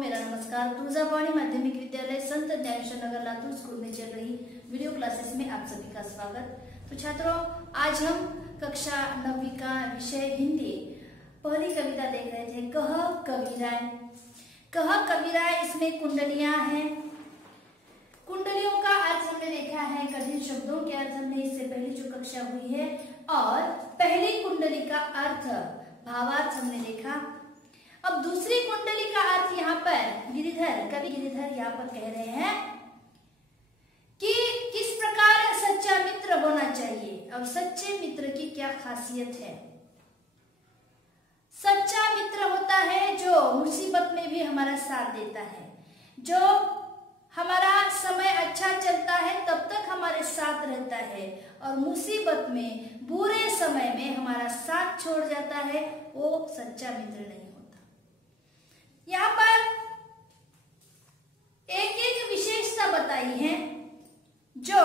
मेरा नमस्कार। तुलजाभवानी माध्यमिक विद्यालय संत ज्ञानेश्वर नगर लातूर स्कूल में चल रही वीडियो क्लासेस में आप सभी का स्वागत। तो छात्रों, आज हम कक्षा 9वीं का विषय हिंदी पहली कविता देख रहे थे, कह कबीराय। कह कबीराय, इसमें कुंडलियां हैं। कुंडलियों का अर्थ हमने देखा है, कठिन शब्दों के अर्थ हमने इससे पहले जो कक्षा हुई है, और पहली कुंडली का अर्थ भावार्थ हमने देखा। अब दूसरी कुंडली का अर्थ यहाँ पर गिरिधर, कवि गिरिधर यहाँ पर कह रहे हैं कि किस प्रकार सच्चा मित्र होना चाहिए। अब सच्चे मित्र की क्या खासियत है? सच्चा मित्र होता है जो मुसीबत में भी हमारा साथ देता है, जो हमारा समय अच्छा चलता है तब तक हमारे साथ रहता है, और मुसीबत में, बुरे समय में हमारा साथ छोड़ जाता है, वो सच्चा मित्र नहीं होता। यहाँ पर एक एक विशेषता बताई है, जो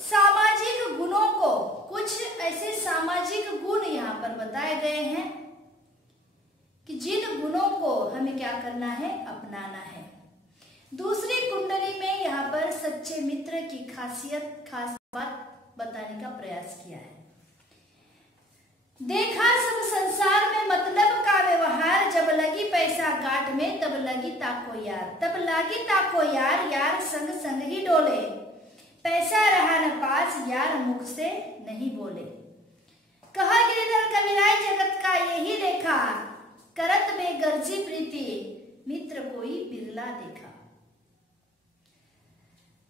सामाजिक गुणों को, कुछ ऐसे सामाजिक गुण यहाँ पर बताए गए हैं कि जिन गुणों को हमें क्या करना है, अपनाना है। दूसरी कुंडली में यहाँ पर सच्चे मित्र की खासियत, खास बात बताने का प्रयास किया है। देखा सब संसार में मतलब का व्यवहार, जब लगी पैसा गांठ में तब लगी ताको यार। तब लगी ताको यार, यार संग संग ही डोले। पैसा रहा न पास, यार मुख से नहीं बोले। कहा गिरिधर कबीराय, जगत का यही लेखा, करत बेगर्जी प्रीति, मित्र कोई बिरला देखा।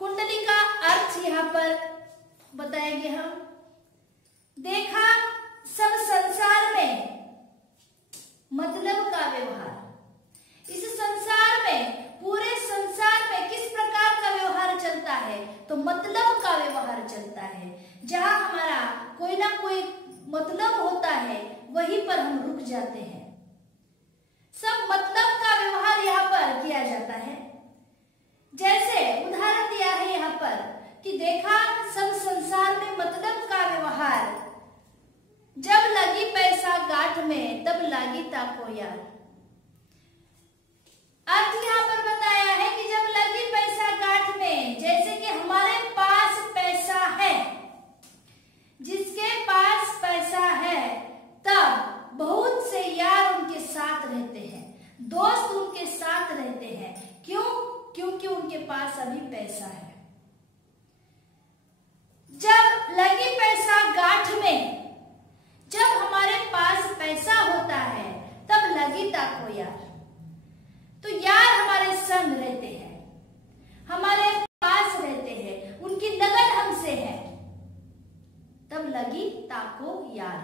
कुंडली का अर्थ यहाँ पर बताएंगे हम। देखा सब संसार में मतलब का व्यवहार, इस संसार में, पूरे संसार में किस प्रकार का व्यवहार चलता है, तो मतलब का व्यवहार चलता है। जहां हमारा कोई ना कोई मतलब होता है, वहीं पर हम रुक जाते हैं। सब मतलब का व्यवहार यहाँ पर किया जाता है। जैसे उदाहरण दिया है यहाँ पर कि देखा सब संसार में मतलब का व्यवहार, जब लगी पैसा गांठ में तब लगी ताको यार। अर्थ यहाँ पर बताया है कि जब लगी पैसा गांठ में, जैसे कि हमारे पास पैसा है, जिसके पास पैसा है, तब बहुत से यार उनके साथ रहते हैं, दोस्त उनके साथ रहते हैं। क्यों? क्योंकि उनके पास अभी पैसा है। जब लगी पैसा गांठ में, जब हमारे पास पैसा होता है, तब लगी ताको यार, तो यार हमारे संग रहते हैं, हमारे पास रहते हैं, उनकी लगन हमसे है, तब लगी ताको यार।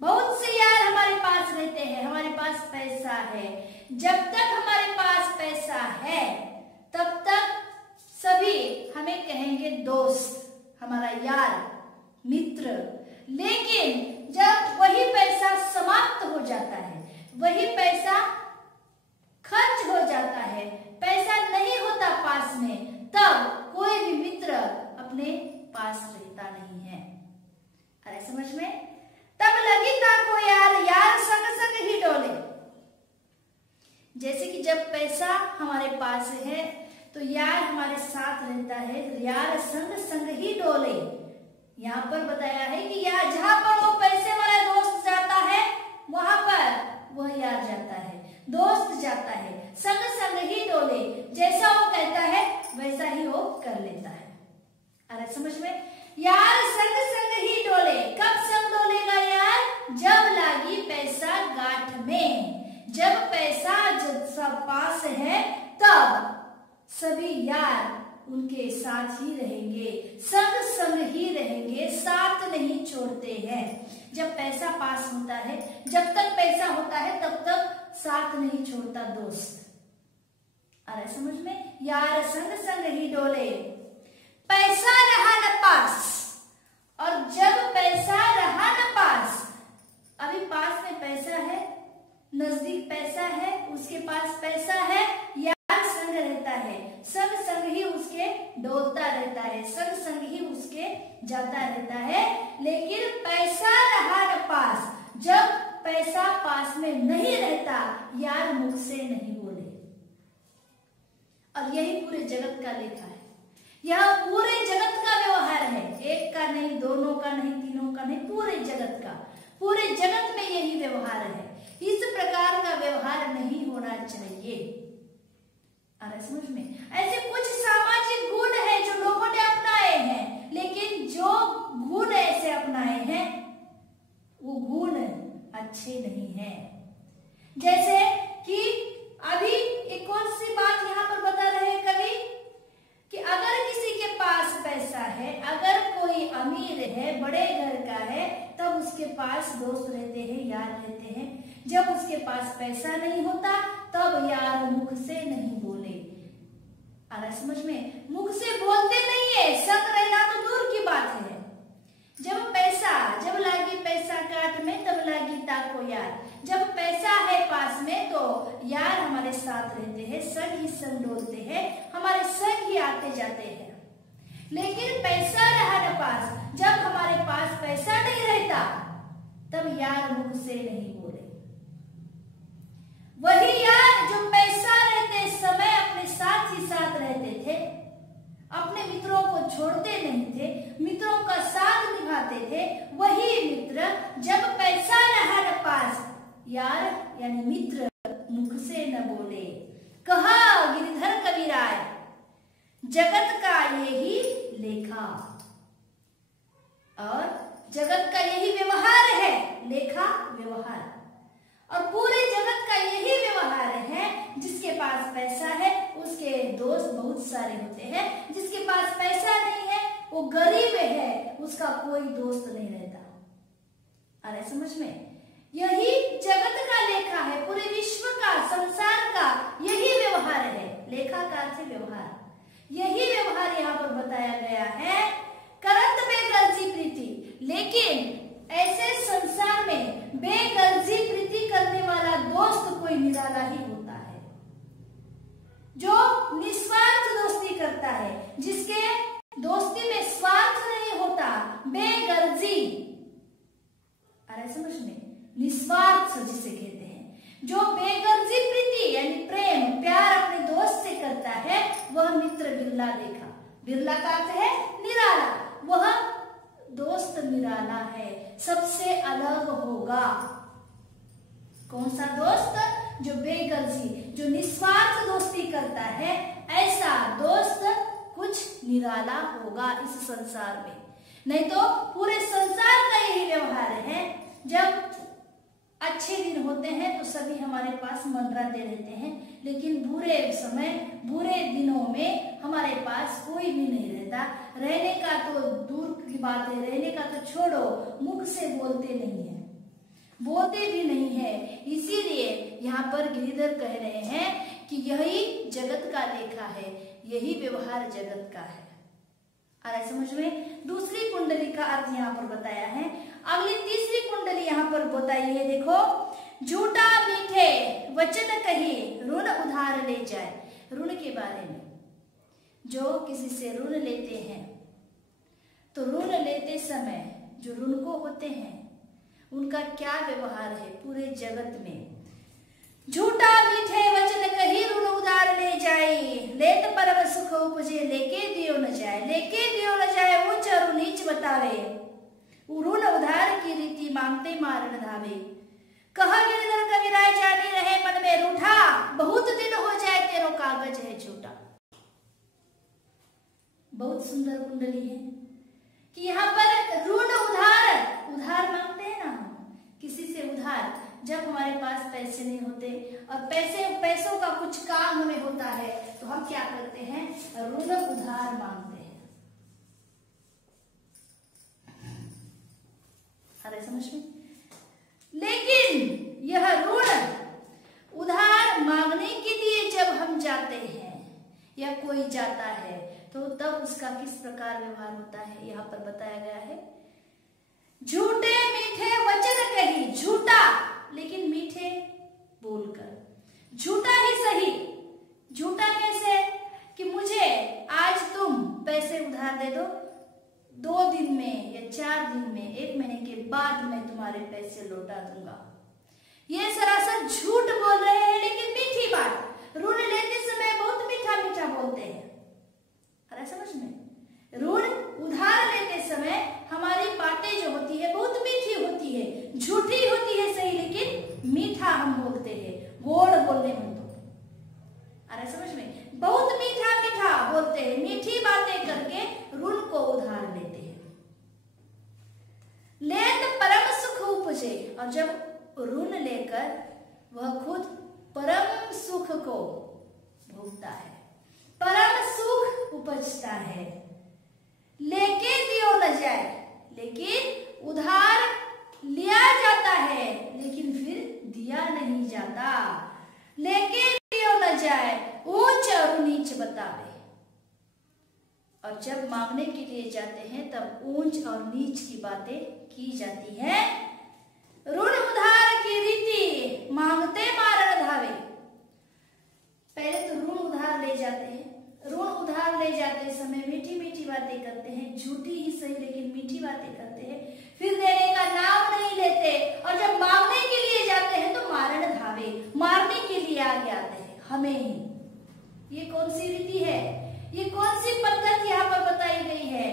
बहुत से यार हमारे पास रहते हैं, हमारे पास पैसा है। जब तक हमारे पास पैसा है, तब तक सभी हमें कहेंगे दोस्त, हमारा यार, मित्र। लेकिन जब वही पैसा समाप्त हो जाता है, वही पैसा खर्च हो जाता है, पैसा नहीं होता पास में, तब कोई भी मित्र अपने पास रहता नहीं है। अरे समझ में? तब लगी ताको यार, यार संग संग ही डोले। जैसे कि जब पैसा हमारे पास है, तो यार हमारे साथ रहता है, यार संग संग ही डोले। यहाँ पर बताया है कि यार जहां पर वो पैसे वाला दोस्त जाता है, वहां पर वह यार जाता है, दोस्त जाता है, संग संग ही डोले। जैसा वो कहता है वैसा ही वो कर लेता है। अरे समझ में? यार संग संग ही डोले। कब संग डोलेगा यार? जब लागी पैसा गांठ में, जब पैसा सब पास है, तब सभी यार उनके साथ ही रहेंगे, संग संग ही रहेंगे, साथ नहीं छोड़ते हैं। जब पैसा पास होता है, जब तक पैसा होता है, तब तक साथ नहीं छोड़ता दोस्त। अरे समझ में? यार संग संग ही डोले। पैसा रहा न पास, और जब पैसा रहा न पास, अभी पास में पैसा है, नजदीक पैसा है, उसके पास पैसा है, यार संग रहता है, संग संग ही उसके डोलता रहता है, संग संग ही उसके जाता रहता है। लेकिन पैसा रहा न पास, जब पैसा पास में नहीं रहता, यार मुख से नहीं बोले। और यही पूरे जगत का लेखा है, यह पूरे जगत का व्यवहार है, एक का नहीं, दोनों का नहीं, तीनों का नहीं, पूरे जगत का, पूरे जगत में यही व्यवहार है। इस प्रकार का व्यवहार नहीं होना चाहिए। आ रहा समझ में? ऐसे कुछ सामाजिक गुण है जो लोगों ने अपनाए हैं, लेकिन जो गुण ऐसे अपनाए हैं वो गुण अच्छे नहीं है। जैसे कि अभी एक कौन सी बात यहाँ पर बता रहे हैं कवि कि अगर किसी के पास पैसा है, अगर कोई अमीर है, बड़े घर का है, तब उसके पास दोस्त रहते हैं, यार रहते हैं। जब उसके पास पैसा नहीं होता तब यार मुख से नहीं बोले। आ रहा समझ में? मुख से बोलते नहीं है, संग रहना तो दूर की बात है। जब लागी पैसा काट में तब लागी ताको यार। जब पैसा है पास में तो यार हमारे साथ रहते हैं, संग ही संग डोलते हैं, हमारे संग ही आते जाते हैं। लेकिन पैसा रहा न पास, जब हमारे पास पैसा नहीं रहता तब यार मुख से नहीं बोले। वही यार जो पैसा रहते समय अपने साथ ही साथ रहते थे, अपने मित्रों को छोड़ते नहीं थे, मित्रों का साथ निभाते थे, वही मित्र जब पैसा रहा न पास, यार यानी मित्र मुख से न बोले। कहा गिरिधर कविराय, जगत का यही लेखा। और जगत का यही व्यवहार है, लेखा व्यवहार। और पूरे जगत का यही व्यवहार है, जिसके पास पैसा है उसके दोस्त बहुत सारे होते हैं, जिसके पास पैसा नहीं है, वो गरीब है, उसका कोई दोस्त नहीं रहता। अरे समझ में? यही जगत का लेखा है, पूरे विश्व का, संसार का यही व्यवहार है। लेखा का अर्थ व्यवहार, यही व्यवहार यहाँ पर बताया गया है। करंत बेगर्जी प्रीति, लेकिन ऐसे संसार में बेगर्जी प्रीति करने वाला दोस्त कोई निराला ही होता है, जो निस्वार्थ दोस्ती करता है, जिसके दोस्ती में स्वार्थ नहीं होता, बेगर्जी। अरे समझ में? निस्वार्थ जिसे कहते हैं, जो बेगर्जी प्रीति यानी प्रेम प्यार अपने दोस्त से करता है, वह मित्र बिरला देखा। बिरला का अर्थ है निराला, वह दोस्त निराला है, सबसे अलग होगा। कौन सा दोस्त? जो बेगर्जी, जो निस्वार्थ दोस्ती करता है, ऐसा दोस्त कुछ निराला होगा इस संसार में। नहीं तो पूरे संसार का यही व्यवहार है। जब अच्छे दिन होते हैं तो सभी हमारे पास मंडराते रहते हैं, लेकिन बुरे समय, बुरे दिनों में हमारे पास कोई भी नहीं रहता। रहने का तो दूर की बात है, रहने का तो छोड़ो, मुख से बोलते नहीं है, बोलते भी नहीं है। इसीलिए यहाँ पर गिरिधर कह रहे हैं कि यही जगत का लेखा है, यही व्यवहार जगत का है। आ रहा है समझ में? दूसरी कुंडली का अर्थ यहाँ पर बताया है। अगली तीसरी कुंडली यहाँ पर बताई है, देखो। झूठा मीठे वचन कही ऋण उधार ले जाए। ऋण के बारे में, जो किसी से ऋण लेते हैं तो ऋण लेते समय जो ऋण को होते हैं उनका क्या व्यवहार है पूरे जगत में। झूठा मीठे वचन कही ऋण उधार ले जाए, लेत परम सुख उपजे लेके दियो न जाए। लेके दियो न जाए ऊंच और नीच बतावे, ऋण उधार की रीति मांगते मारन धावे। कहा गिरिधर कविराय जानी रहे मन में रूठा, बहुत दिन हो जाए तेरो कागज है झूठा। बहुत सुंदर कुंडली है कि यहाँ पर ऋण उधार मांगते हैं ना, किसी से उधार। जब हमारे पास पैसे नहीं होते और पैसों का कुछ काम हमें होता है तो हम क्या करते हैं? ऋण उधार मांगते हैं। अरे समझ में? लेकिन यह ऋण उधार मांगने के लिए जब हम जाते हैं या कोई जाता है तो तब उसका किस प्रकार व्यवहार होता है यहाँ पर बताया गया है। झूठे मीठे वचन कही, झूठा लेकिन मीठे बोलकर। झूठा ही सही, झूठा कैसे? कि मुझे आज तुम पैसे उधार दे दो, 2 दिन में या 4 दिन में, 1 महीने के बाद मैं तुम्हारे पैसे लौटा दूंगा। ये सरासर झूठ बोल रहे हैं, लेकिन मीठी बात, ऋण लेते समय बहुत मीठा मीठा बोलते हैं। अरे समझ में, ऋण उधार लेते समय हमारी बातें जो होती है बहुत मीठी होती है, झूठी होती है सही, लेकिन मीठा हम बोलते हैं, गोड़ बोलने में तो। अरे समझ में, बहुत मीठा मीठा बोलते हैं, मीठी बातें करके ऋण को उधार लेते हैं। लेत परम सुख उपजे, और जब ऋण लेकर वह खुद परम सुख को भोगता है, परम सुख उपजता है। लेके दियो न जाए, लेकिन उधार लिया जाता है, लेकिन फिर दिया नहीं जाता। लेके दियो न जाए, ऊंच और नीच बतावे, और जब मांगने के लिए जाते हैं तब ऊंच और नीच की बातें की जाती हैं। ऋण उधार की रीति, मांगते मारण धावे। पहले तो ऋण उधार ले जाते हैं, ऋण उधार ले जाते समय मीठी मीठी बातें करते हैं, झूठी ही सही लेकिन मीठी बातें करते हैं, फिर देने का नाम नहीं लेते, और जब मांगने के लिए जाते हैं तो मारण धावे, मारने के लिए आगे आते हैं हमें ही। ये कौन सी रीति है, ये कौन सी पद्धति यहाँ पर बताई गई है?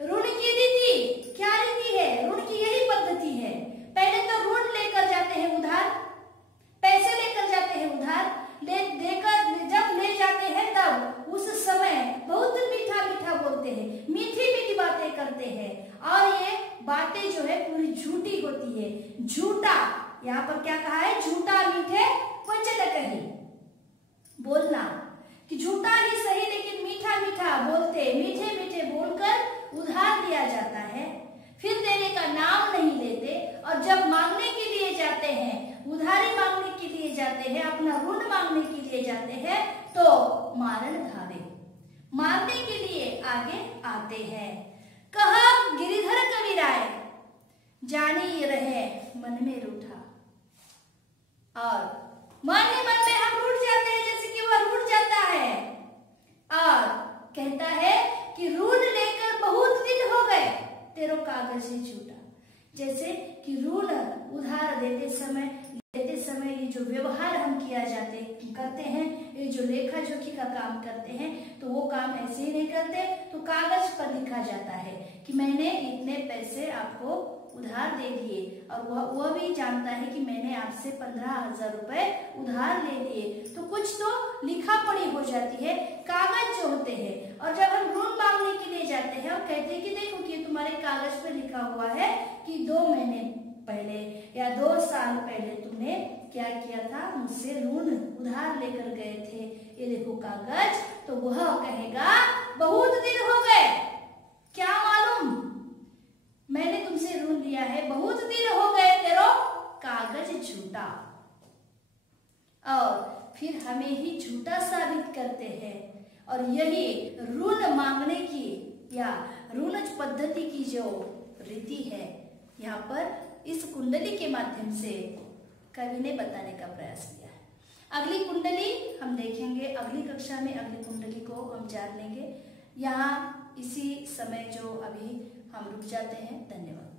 ऋण की रीति क्या रीति है? ऋण की यही पद्धति है। पहले तो ऋण लेकर जाते हैं उधार, पैसे लेकर जाते हैं उधार, जब ले जाते हैं तब उस समय बहुत मीठा मीठा बोलते हैं, मीठी मीठी बातें करते हैं, और ये बातें जो है पूरी झूठी होती है। झूठा, यहाँ पर क्या कहा है? झूठा मीठे वचन कही, बोलना कि झूठा ही सही लेकिन मीठा मीठा बोलते, मीठे मीठे बोलकर उधार लिया जाता है, फिर देने का नाम नहीं लेते, और जब मांगने के लिए जाते हैं, उधारी मांगने के लिए जाते हैं, अपना ऋण मांगने के लिए जाते हैं, तो मारण धावे, मारने के लिए आगे आते हैं। कहा गिरिधर कविराय, जानी रहे मन में रूठा, और मन ही मन में हम रूठ जाते हैं, जैसे कि वह रूठ जाता है और कहता है कि ऋण लेकर बहुत दिन हो गए, तेरो कागज ही झूठा। जैसे कि ऋण उधार लेते समय ये जो व्यवहार हम करते हैं, ये जो लेखा जोखी का काम करते हैं, तो वो काम ऐसे ही नहीं करते, तो कागज पर लिखा जाता है कि मैंने इतने पैसे आपको उधार दे दिए, और वह भी जानता है कि मैंने आपसे 15,000 रुपए उधार ले लिए, तो कुछ तो लिखा पढ़ी हो जाती है, कागज जो होते हैं। और जब हम ऋण मांगने के लिए जाते हैं और कहते हैं कि देखो कि तुम्हारे कागज पर लिखा हुआ है कि 2 महीने पहले या 2 साल पहले तुमने क्या किया था, मुझसे ऋण उधार लेकर गए थे, ये देखो कागज, तो वह कहेगा बहुत दिन हो गए, क्या मालूम मैंने तुमसे ऋण लिया है, बहुत दिन हो गए, तेरो कागज झूठा, और फिर हमें ही झूठा साबित करते हैं। और यही ऋण मांगने की या ऋण पद्धति की जो रीति है, यहाँ पर इस कुंडली के माध्यम से कवि ने बताने का प्रयास किया है। अगली कुंडली हम देखेंगे, अगली कक्षा में अगली कुंडली को हम जान लेंगे। यहाँ इसी समय जो अभी हम रुक जाते हैं। धन्यवाद।